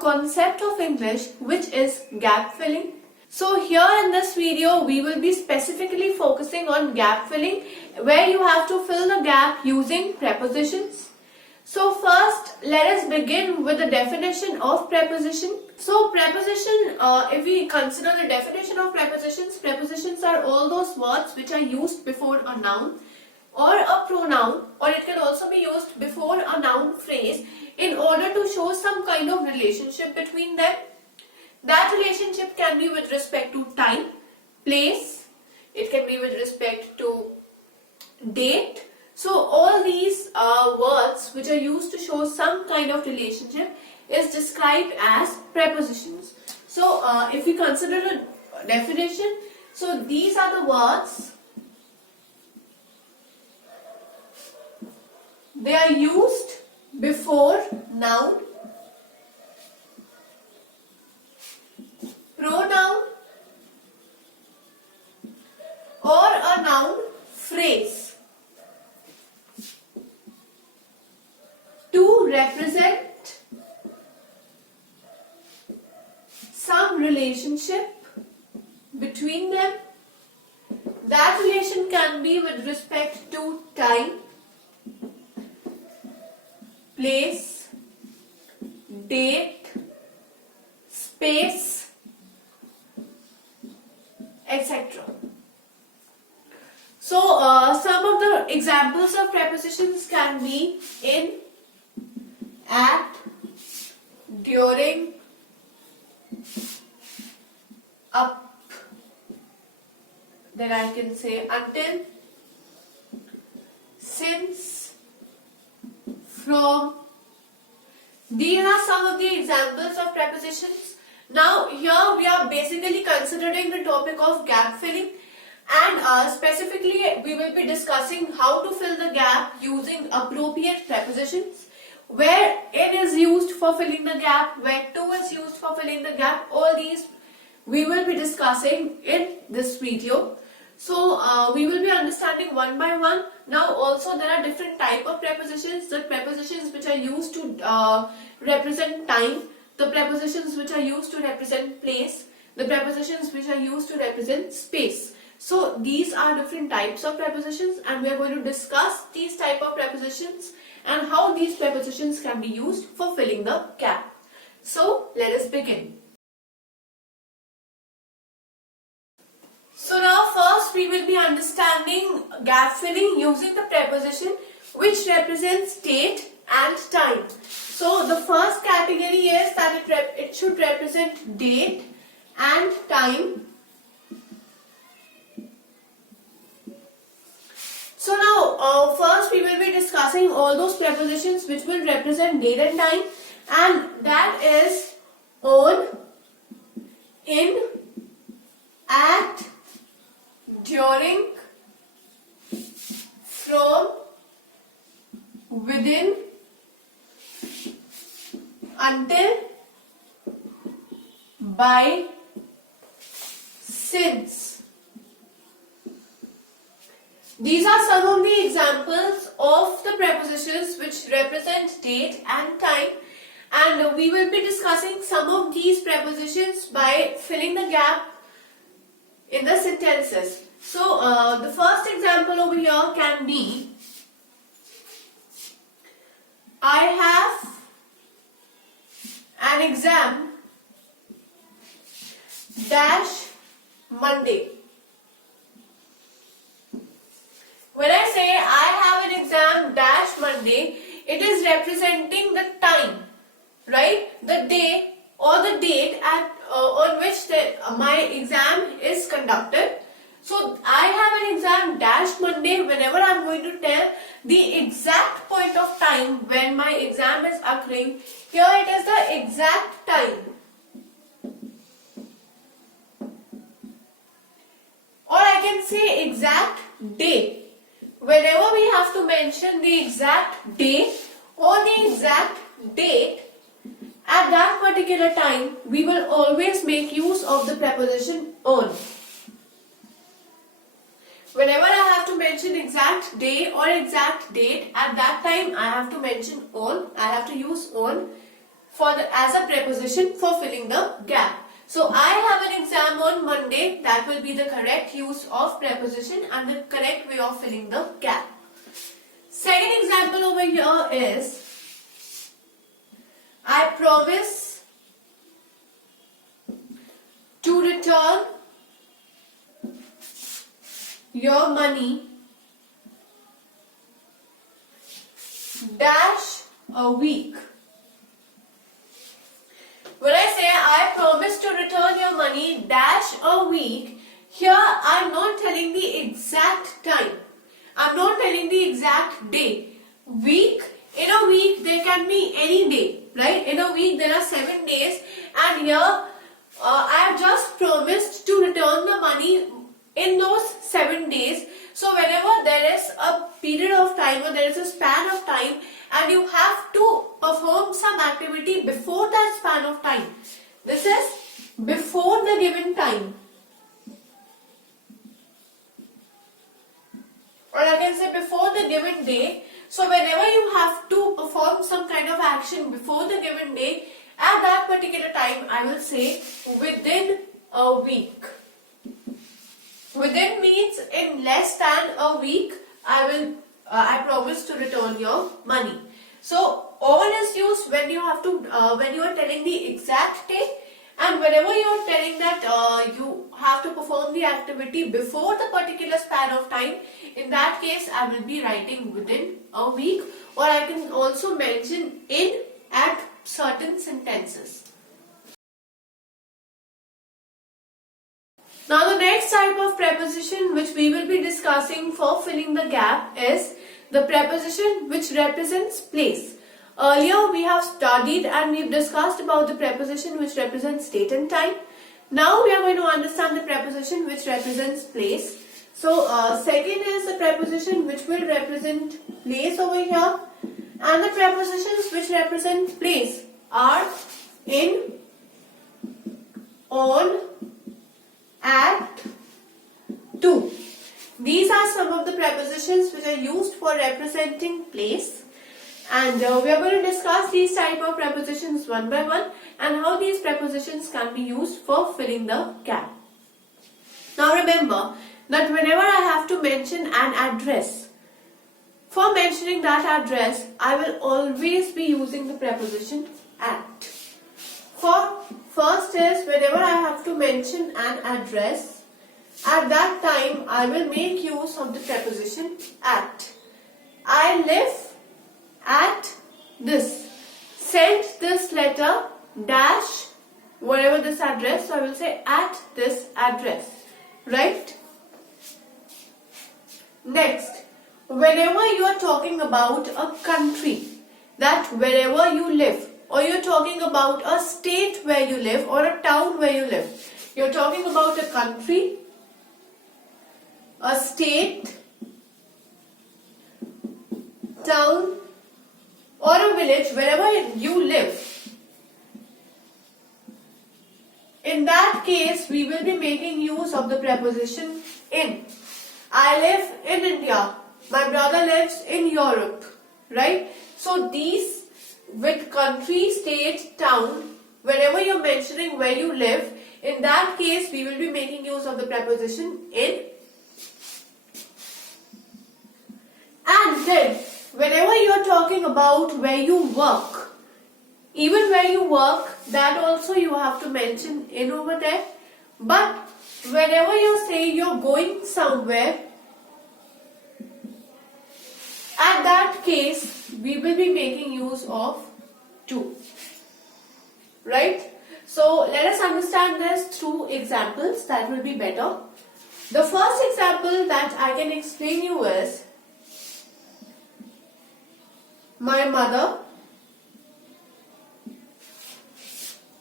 concept of English which is gap filling. So here in this video we will be specifically focusing on gap filling, where you have to fill the gap using prepositions. So first let us begin with the definition of preposition. So preposition, if we consider the definition of prepositions, prepositions are all those words which are used before a noun or a pronoun, or it can also be used before a noun phrase in order to show some kind of relationship between them. That relationship can be with respect to time, place, it can be with respect to date. So all these words which are used to show some kind of relationship is described as prepositions. So if we consider a definition, so these are the words. They are used before noun, pronoun, or a noun phrase to represent some relationship between them. That relation can be with respect to time, place, date, space, etc. So some of the examples of prepositions can be in, at, during, up, then I can say until, since, from. These are some of the examples of prepositions. Now here we are basically considering the topic of gap filling, and specifically we will be discussing how to fill the gap using appropriate prepositions, where in is used for filling the gap, where to is used for filling the gap. All these we will be discussing in this video. So we will be understanding one by one. Now also there are different type of prepositions. The prepositions which are used to represent time, the prepositions which are used to represent place, the prepositions which are used to represent space. So these are different types of prepositions, and we are going to discuss these type of prepositions and how these prepositions can be used for filling the gap. So let us begin. So now first we will be understanding gap filling using the preposition which represents date and time. So the first category is that it should represent date and time. So now first we will be discussing all those prepositions which will represent date and time, and that is on, in, at, during, from, within, until, by, since. These are some of the examples of the prepositions which represent date and time, and we will be discussing some of these prepositions by filling the gap in the sentences. So the first example over here can be, I have an exam dash Monday. When I say I have an exam dash Monday, it is representing the time, right? The day or the date on which my exam is conducted. So I have an exam dash Monday. Whenever I am going to tell the exact point of time when my exam is occurring, here it is the exact time. Or I can say exact day. Whenever we have to mention the exact day or the exact date, at that particular time, we will always make use of the preposition on. Whenever I have to mention exact day or exact date, at that time I have to mention on, I have to use on. as a preposition for filling the gap. So I have an exam on Monday. That will be the correct use of preposition and the correct way of filling the gap. Second example over here is I promise to return your money dash a week. When I say I promise to return your money dash a week, here I am not telling the exact time. I am not telling the exact day. Week, in a week there can be any day, right? In a week there are 7 days, and here I have just promised to return the money in those 7 days. So whenever there is a period of time or there is a span of time and you have to perform some activity before that span of time, this is before the given time. Or I can say before the given day. So whenever you have to perform some kind of action before the given day, at that particular time, I will say within a week. Within means in less than a week, I promise to return your money. So all is used when you have to when you are telling the exact day, and whenever you are telling that you have to perform the activity before the particular span of time. In that case, I will be writing within a week, or I can also mention in at certain sentences. Now the next type of preposition which we will be discussing for filling the gap is the preposition which represents place. Earlier we have studied and we've discussed about the preposition which represents date and time. Now we are going to understand the preposition which represents place. So second is the preposition which will represent place over here, and the prepositions which represent place are in, on, at, to. These are some of the prepositions which are used for representing place, and we are going to discuss these type of prepositions one by one and how these prepositions can be used for filling the gap. Now remember that whenever I have to mention an address, for mentioning that address, I will always be using the preposition at. For first is whenever I have to mention an address, at that time I will make use of the preposition at. I live at this. Send this letter dash whatever this address, so I will say at this address, right? Next, whenever you are talking about a country, that wherever you live, or you're talking about a state where you live or a town where you live, you're talking about a country, a state, town, or a village, wherever you live. In that case, we will be making use of the preposition in. I live in India. My brother lives in Europe. Right? So these with country, state, town, whenever you're mentioning where you live, in that case we will be making use of the preposition in. And then whenever you're talking about where you work, even where you work, that also you have to mention in over there. But whenever you say you're going somewhere, at that case we will be making use of to. Right? So let us understand this through examples, that will be better. The first example that I can explain you is, my mother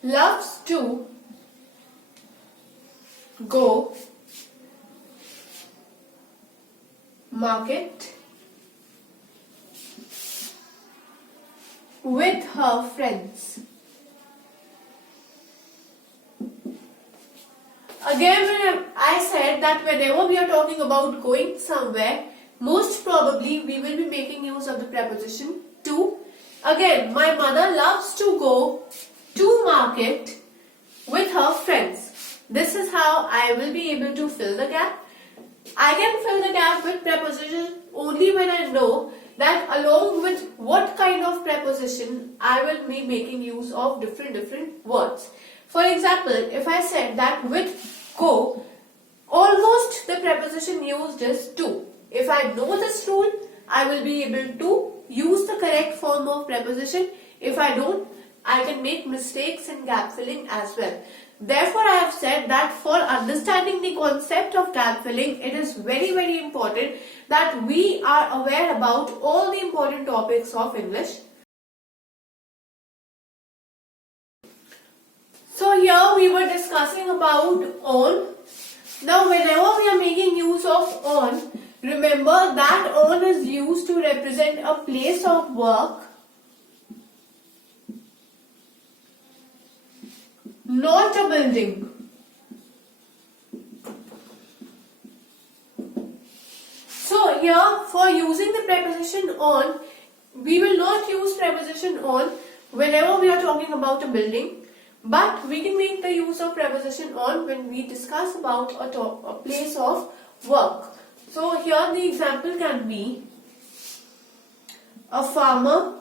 loves to go market with her friends. Again, I said that whenever we are talking about going somewhere, most probably we will be making use of the preposition to. Again, my mother loves to go to market with her friends. This is how I will be able to fill the gap. I can fill the gap with preposition only when I know that along with what kind of preposition I will be making use of different words. For example, if I said that with go, almost the preposition used is to. If I know this rule, I will be able to use the correct form of preposition. If I don't, I can make mistakes in gap filling as well. Therefore, I have said that for understanding the concept of gap filling, it is very important that we are aware about all the important topics of English. So here we were discussing about on. Now whenever we are making use of on, remember that on is used to represent a place of work, not a building. So here for using the preposition on, we will not use preposition on whenever we are talking about a building, but we can make the use of preposition on when we discuss about a place of work. So here the example can be a farmer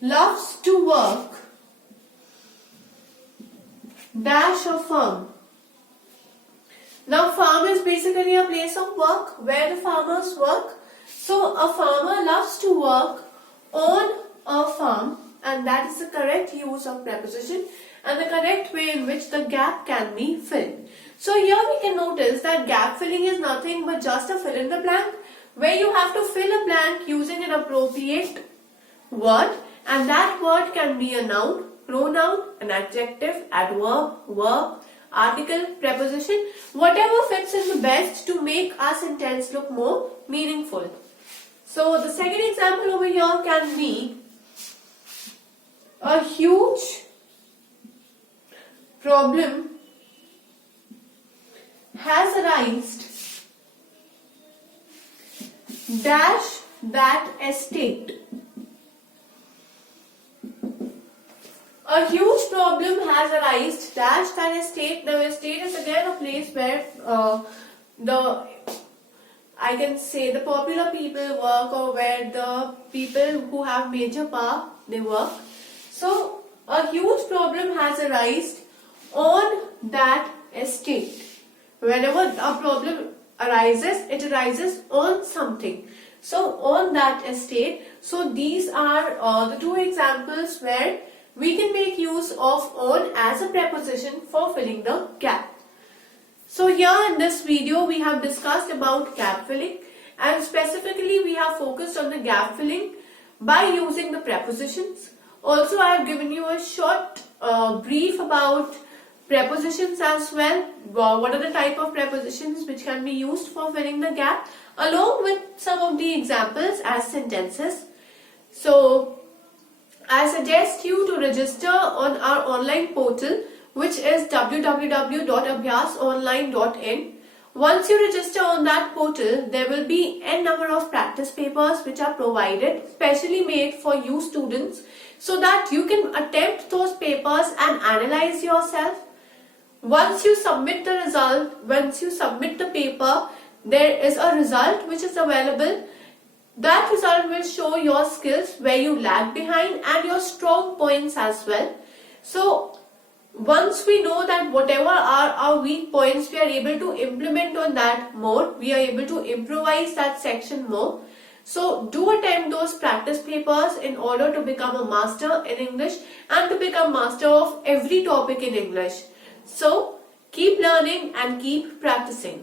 loves to work dash a farm. Now farm is basically a place of work where the farmers work. So a farmer loves to work on a farm, and that is the correct use of preposition and the correct way in which the gap can be filled. So here we can notice that gap filling is nothing but just a fill in the blank, where you have to fill a blank using an appropriate word, and that word can be a noun, pronoun, an adjective, adverb, verb, article, preposition, whatever fits in the best to make our sentence look more meaningful. So the second example over here can be a huge problem has arisen dash that estate. A huge problem has arisen dash that estate. The estate is again a place where I can say the popular people work, or where the people who have major power they work. So a huge problem has arisen on that estate. Whenever a problem arises, it arises on something. So on that estate. So these are the two examples where we can make use of on as a preposition for filling the gap. So here in this video we have discussed about gap filling, and specifically we have focused on the gap filling by using the prepositions. Also I have given you a short brief about prepositions as well. What are the type of prepositions which can be used for filling the gap, along with some of the examples as sentences. So I suggest you to register on our online portal, which is www.abhyasonline.in. Once you register on that portal, there will be n number of practice papers which are provided, specially made for you students, so that you can attempt those papers and analyze yourself. Once you submit the result, once you submit the paper, there is a result which is available. That result will show your skills, where you lag behind, and your strong points as well. So once we know that whatever are our weak points, we are able to implement on that more. We are able to improvise that section more. So do attempt those practice papers in order to become a master in English and to become master of every topic in English. So keep learning and keep practicing.